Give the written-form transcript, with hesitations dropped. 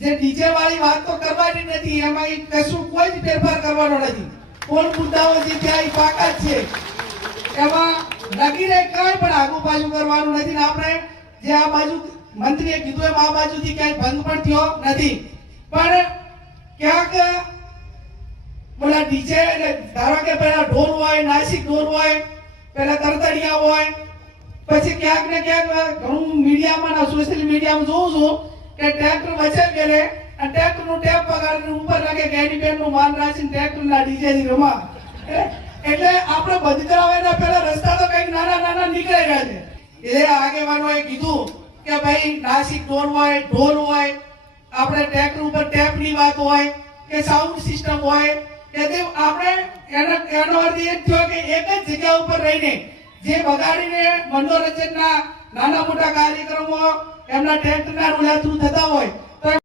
જે ડીજે વાળી વાત તો કરવાની નથી, એમાં કશું કોઈ જ ફેરફાર કરવાનો નથી. કોણ મુદ્દાઓ જે ત્યાં પાકા જ છે, એમાં લગીને કઈ પણ આગુ પાછું કરવાનું નથી. ને આપણે જે આ બાજુ મંત્રીએ કીધું એમ આ બાજુથી ક્યાંય ભંગ પણ થયો નથી. પણ ક્યાંક બોલા ડીજે ધારો કે પેલા ઢોલ હોય, નાસિક ઢોલ હોય, પેલા તરતડિયા હોય, પછી ક્યાંક ને ક્યાંક ઘણું મીડિયામાં સોશિયલ મીડિયામાં જોઉં છું કે ટ્રેક્ટર વચ્ચે ગયેલે અને ટ્રેક્ટર નું ટેપ પગાડીને ઉપર લાગે ગેડી બેન નું માન રાખીને ટ્રેક્ટર ના ડીજે થી રમા. એટલે આપણે બંધ કરાવવાના પહેલા રસ્તા તો કઈક નાના નાના નીકળી ગયા છે. એ આગેવાનોએ કીધું કે ભાઈ નાસિક ઢોલ હોય, આપણે ટ્રેક્ટર ઉપર ટેપ ની વાત હોય કે સાઉન્ડ સિસ્ટમ હોય કે તે આપણે એનો અર્થ એ થયો કે એક જ જગ્યા ઉપર રહીને જે બગાડીને મનોરંજનના નાના મોટા કાર્યક્રમો એમના ટ્રેક્ટરના રૂલા થ્રુ થતા હોય